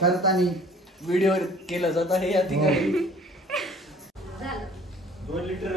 करताना व्हिडिओ केलं जात आहे या ठिकाणी. 2 लिटर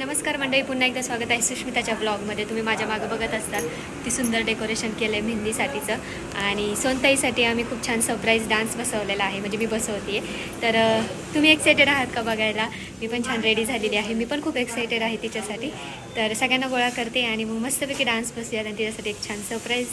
नमस्कार मंडळी, पुन्हा एकदा स्वागत आहे सुष्मिताच्या ब्लॉगमध्ये. तुम्ही माझ्या मागं बघत असता ती सुंदर डेकोरेशन केलं आहे मेहंदीसाठीचं. आणि सोनताईसाठी आम्ही खूप छान सरप्राईज डान्स बसवलेला आहे, म्हणजे मी बसवते आहे. तर तुम्ही एक्सायटेड आहात का बघायला? मी पण छान रेडी झालेली आहे, मी पण खूप एक्सायटेड आहे तिच्यासाठी. तर सगळ्यांना गोळा करते आणि मग मस्तपैकी डान्स बसूयात आणि तिच्यासाठी एक छान सरप्राईज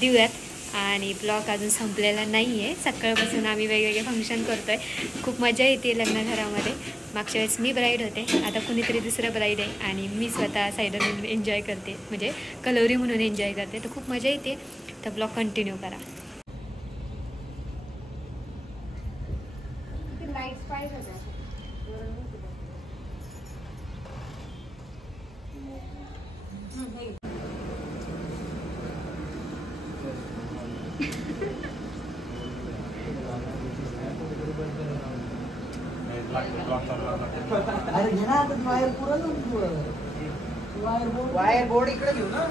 देऊयात. आणि ब्लॉग अजून संपलेला नाही आहे. सकाळपासून आम्ही वेगवेगळे फंक्शन करतो आहे, खूप मजा येते लग्नघरामध्ये. मागच्या वेळेस मी ब्राईड होते, आता कुणीतरी दुसरं ब्राईड आहे आणि मी स्वतः साईडर म्हणून एन्जॉय करते, म्हणजे कलोरी म्हणून एन्जॉय करते. तर खूप मजा येते. तर ब्लॉग कंटिन्यू करा. अरे घे ना आता वायर पुरं वायर बोर्ड इकडे घेऊ ना.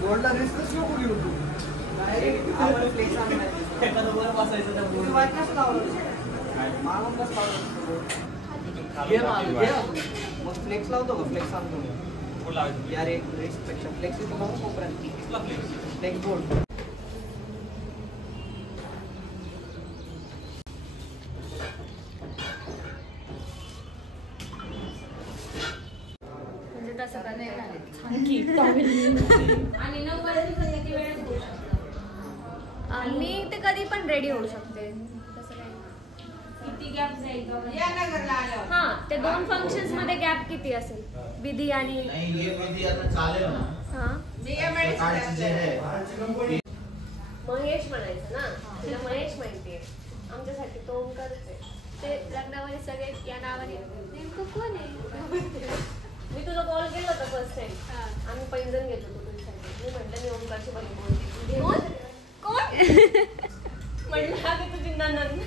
बोर्डला रिस्कच नको घेऊ तू. मग फ्लेक्स लावतो का? फ्लेक्स आणतो यार. एक पेक्षा फ्लेक्स फ्लेक्स बोर्ड. मी ते कधी पण रेडी होऊ शकते. हा, ते 2 फंक्शन्स मध्ये गॅप किती असेल? विधी आणि महेश म्हणायचं ना, तुला महेश माहितीये. आमच्यासाठी तो ओंकारच आहे. ते लग्नामध्ये सगळे या नावाने नेमकं कोण आहे? मी तुला कॉल केला होता फर्स्ट टाइम, आम्ही पैंजण घेत होतो तुझ्यासाठी. मी म्हटलं मी ओंकारची बघ कोण म्हटलं आधी तुझी ननंद.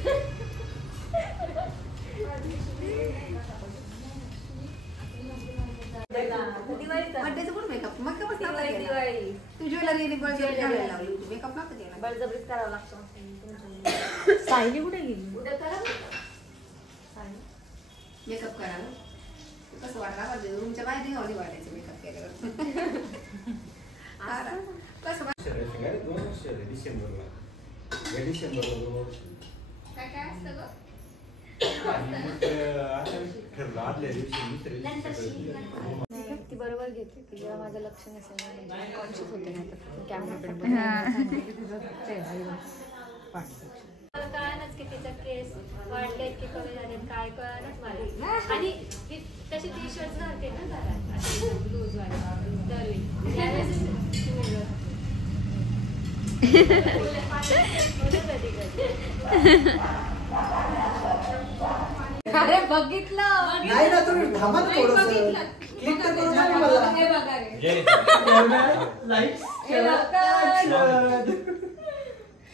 बळजबरीच करावं लागतं. सायली कुठे गेली? उद्या करा मेकअप करायला. कसं वाटलं रूमच्या बाहेर निघाली वाटायचं मेकअप केल्यावर. कसं काय काय असतं ग? ती बरोबर घेते की जेव्हा माझं लक्ष नसेल कॉन्शियस होते ना कॅमेराकडे कळालंच की तिचा केस वाढलेत की कमी झालेत काय कळालंच मला. आणि तशी टी शर्ट घालते ना जरा लूज वाले. अरे बघितलं नाही ना तुम्ही. थांबा थोडंसं क्लिक तर करू नका मला. हे बघा रे लाईट्स.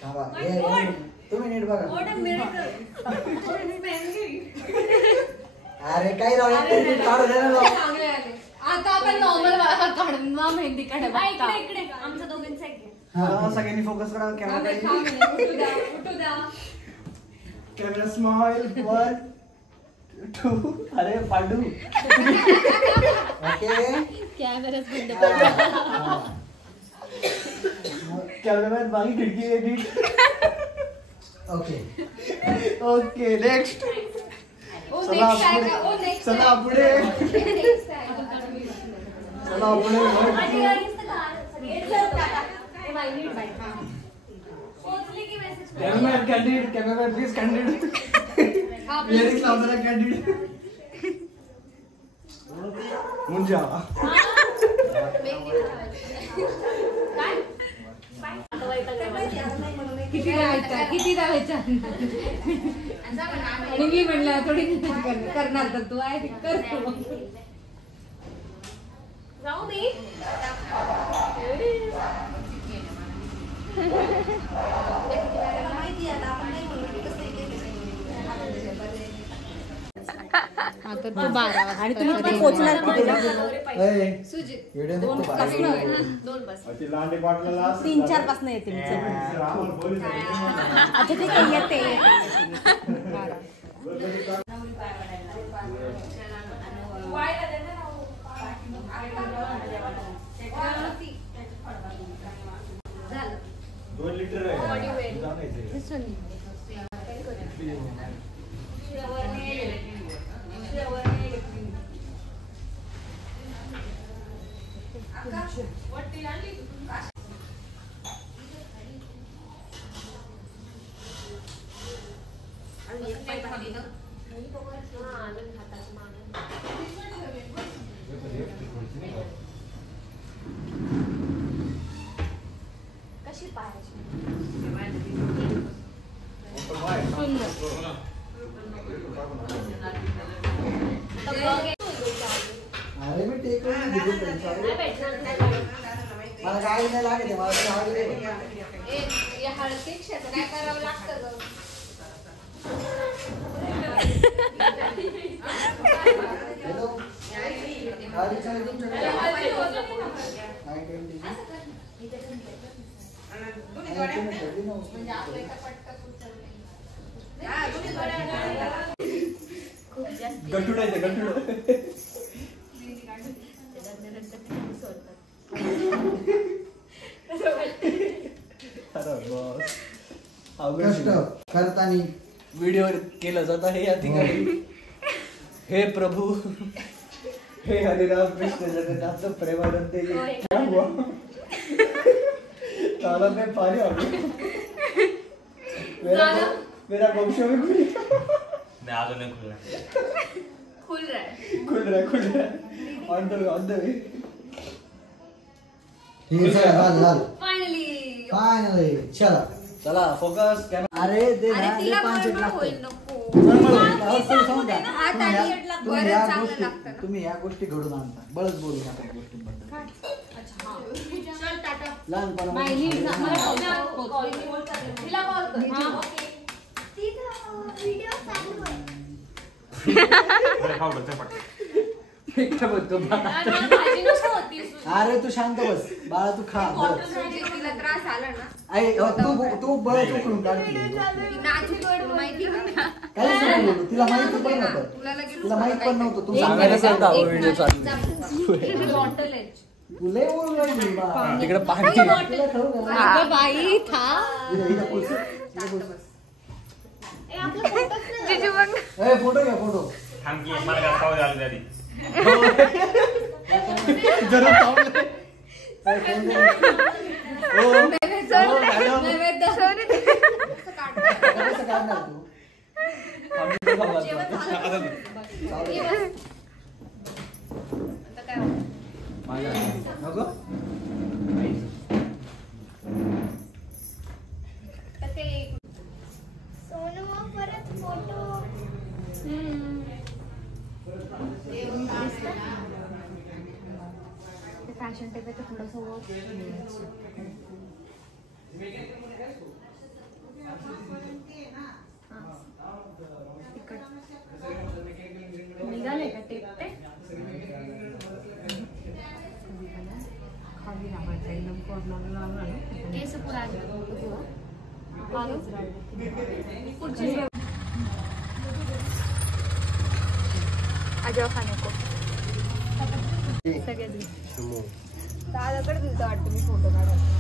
थांबा तुम्ही नीट बघा. अरे काही राव काढू दे ना. आता आपण नॉर्मल काढून मेहंदी काढा. इकडे आमच्या दोघांचा एक सगळ्यांनी फोकस करा कॅमेरा. उठू द्या. Camera smile 1 2. अरे पांडू. ओके कॅमेराच बंद कॅमेरामॅन मागे खिडकी एडिट. Okay okay next. चला पुढे चला पुढे. Cameraman candidate. Cameraman please candidate. Lyrics लावणारा कॅन्डिडेट. मुंजा. किती लावायचा आणि मी म्हणलं थोडी करणार तर तू आहे कर. जाऊ मी. आणि तुम्ही पण पोचणार सुजित 3-4 पासून येते. अच्छा ठीक आहे येते. कशी पाहायची अरे मी टेक मला काय नाही लागत मला हळदी क्षेत्र काय करावं लागतं. गटुडायचं गटुड. कष्ट करताना व्हिडिओ केलं जात आहे या ठिकाणी. हे प्रभू हे हरिराम कृष्ण जगन्नाथ प्रेमानंद ताला में पानी आ गया. मेरा वंश में खुल रहा है ऑन द वे. फाइनली चला फोकस. अरे दे ना दे 5 मिनिट लागतील. तुम्ही या गोष्टी घडून आणता. बळच बोलू नका या गोष्टींबद्दल. अरे तू शांत बस बाळा. तू खा. त्रास आला ना तू बळ उकळून काढते. तिला माहित पण नव्हतं. तिला माहित पण नव्हतं. तू सांगायला सांगता व्हिडिओ चालू. तू लय बोलू लागली बा. तिकडे पाणी बाई था फोटो घ्या फोटो. फॅशन टेप आहे थोडंसं निघाले का टेप ते केस पुरा आजवा खाने को दादाकडे दिलता वाटतं मी फोटो काढायला.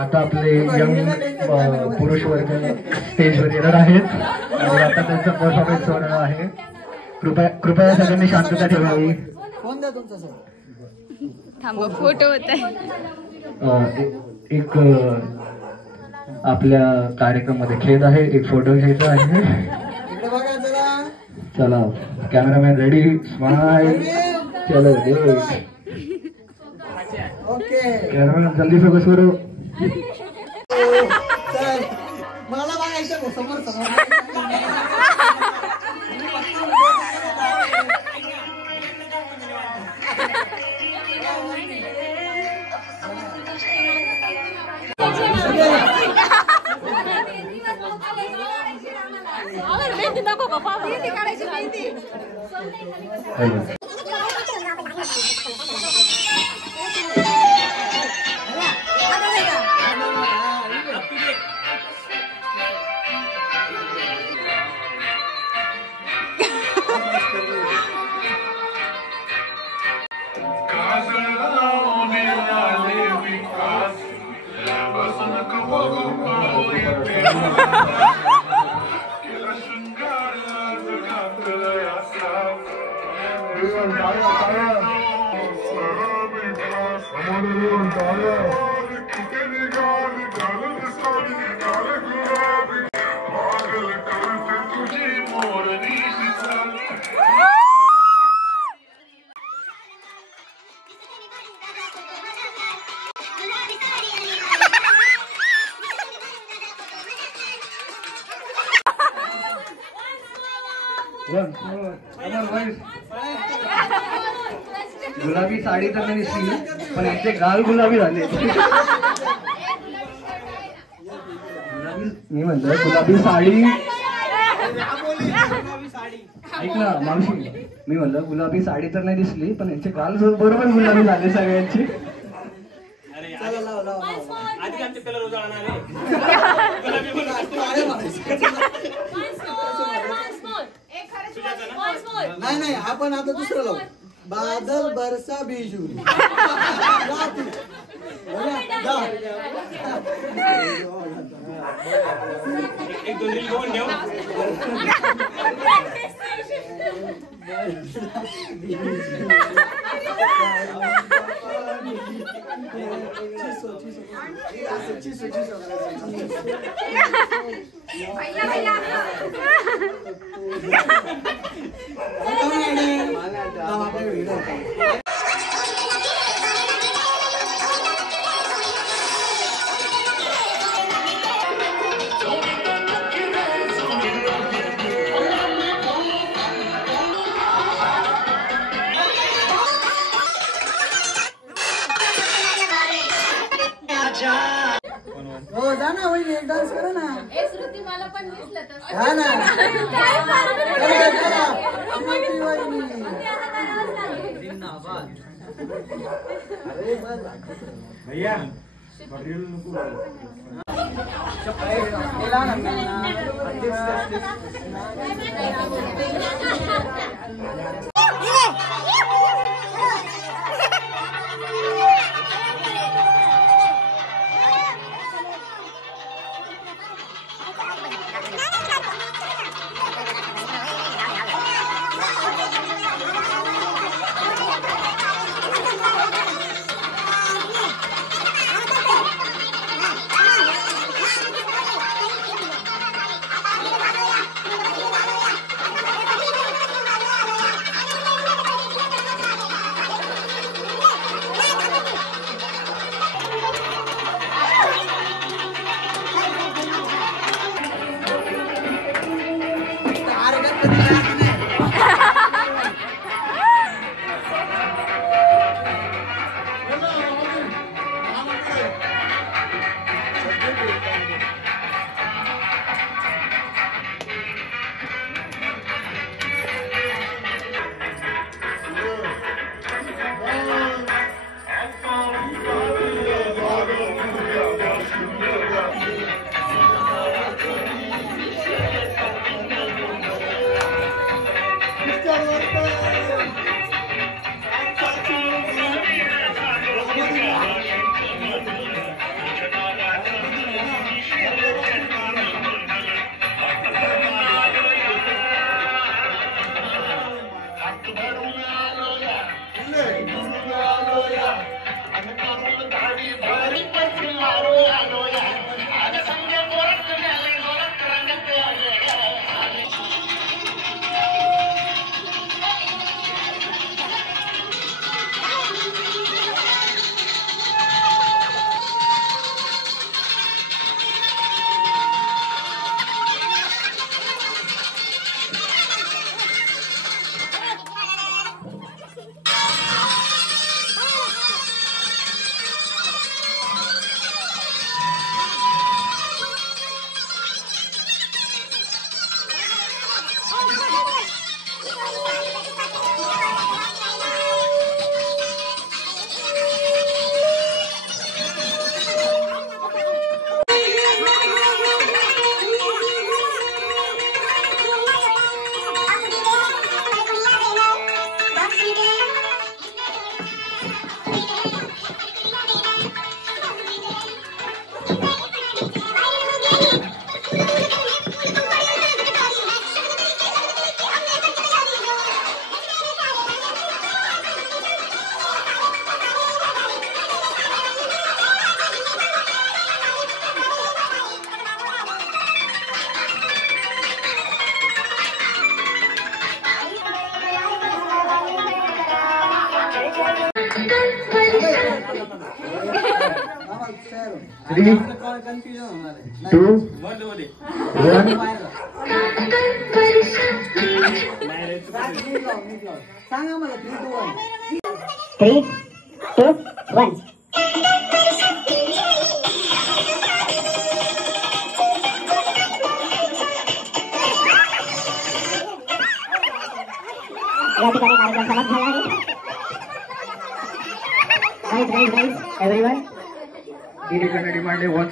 आता आपले यंग पुरुष वर्ग स्टेजवर येणार आहेत आणि आता त्यांचा परफॉर्मन्स होणार आहे. कृपया सगळ्यांनी शांतता ठेवावी. थांबा फोटो होत आहे. एक आपल्या कार्यक्रमामध्ये खेळ आहे, एक फोटो घ्यायचा आहे. चला कॅमेरामॅन रेडी, स्माइल, चलो कॅमेरामॅन जल्दी फोकस करो. मला बघायचं समोर समोर. गुलाबी साडी तर नाही दिसली पण याचे गाल गुलाबी झाले. मी म्हणलं गुलाबी साडी. ऐक ना मावशी, मी म्हणलं गुलाबी साडी तर नाही दिसली पण यांचे गाल बरोबर गुलाबी झाले सगळ्यांचे. नाही नाही आपण आता दुसरं लावू. बादल बरसा बिजू. एक दोन रील घेऊन ठेव. हो जा ना वहिनी, एक डान्स करा ना. श्रुती मला पण दिसलं तर हा ना भैया 3, 2, 1. सांगा मला 3, 2, 1. 3, 2, 1. या ठिकाणी कार्यक्रम समाप्त झाला आहे. Right everyone. डिमांड आहे 1.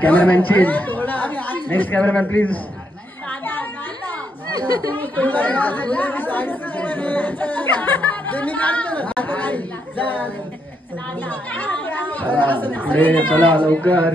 Cameraman change. Next cameraman please. चला लवकर.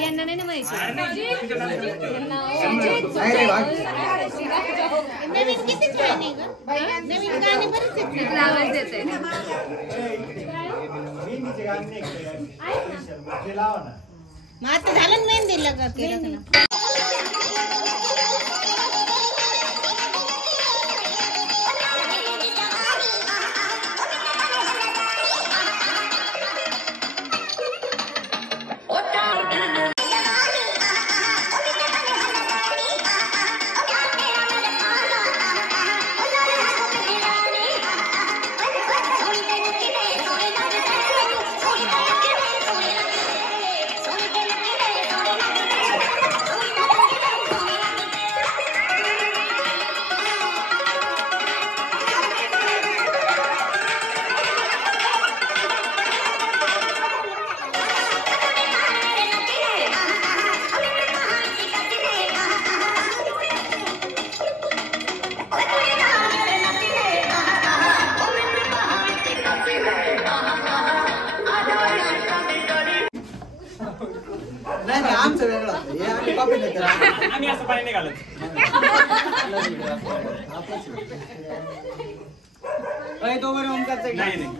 यांना नाही ना माहिती. नवीन किती छान आहे ग. नवीन गाणे बरेच आहेत. आवाज देते. मग आता झालं ना मेहंदी लगा केलं ना. आमचं वेगळं आम्ही असं पाणी नाही घालत. तो बरं ओमकारचं नाही नाही.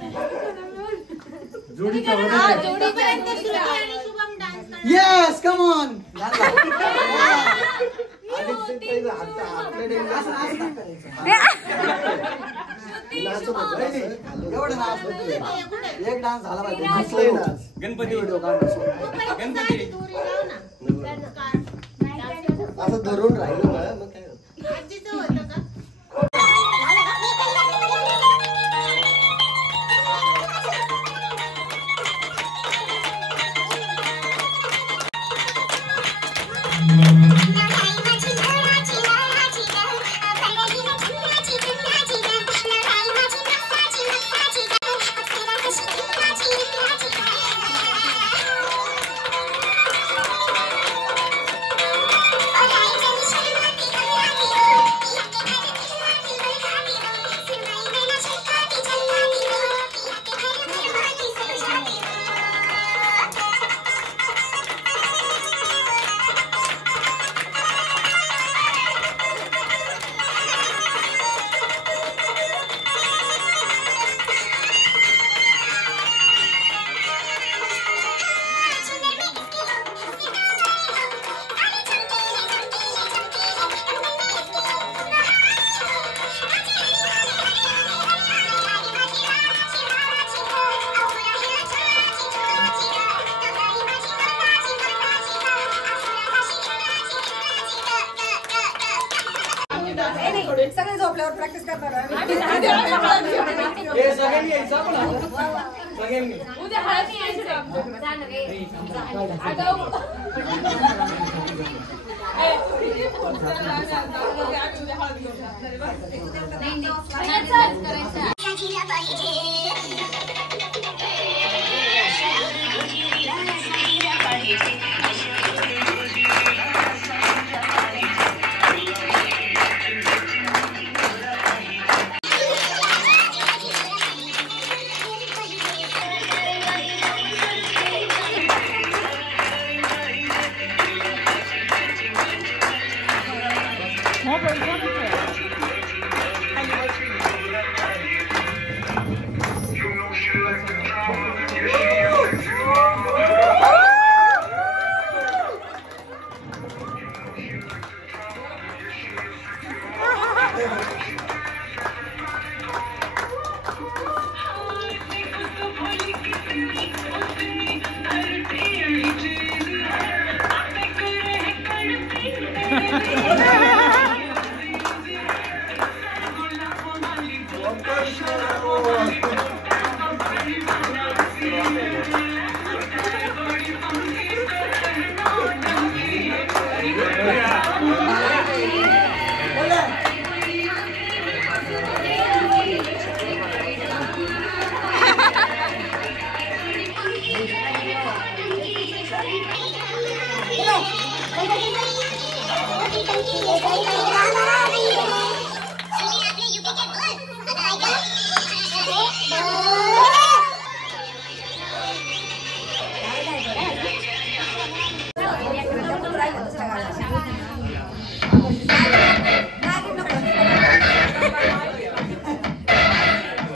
Yes come on. एवढं नाच एक डान्स झाला पाहिजे. गणपती गणपती असं धरून राहिलं मग काय सगळ्यांनी यायचं आपण सगळ्यांनी उद्या हळदी यायचं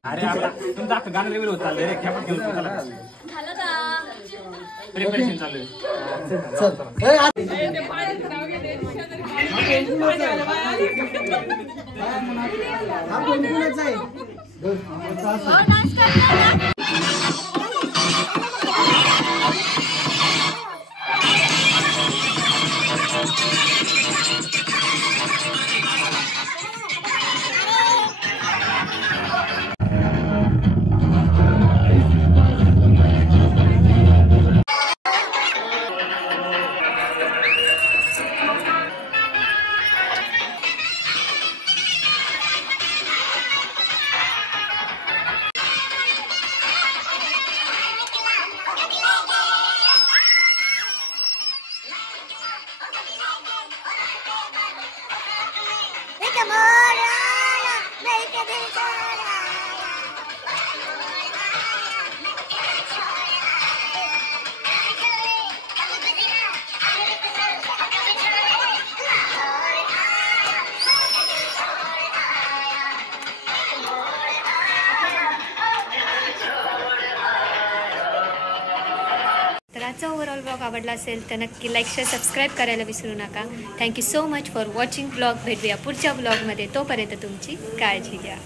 अरे आता तुमचं अख्खं गाणं लेवल होत चाललंय रे खेपात घेऊन झालं का प्रिपरेशन चालू तर आजचा ओव्हरऑल ब्लॉग आवडला असेल तर नक्की लाईक शेअर सबस्क्राईब करायला विसरू नका. Thank you so much for watching blog. भेटूया पुढच्या ब्लॉगमध्ये. तोपर्यंत तुमची काळजी घ्या.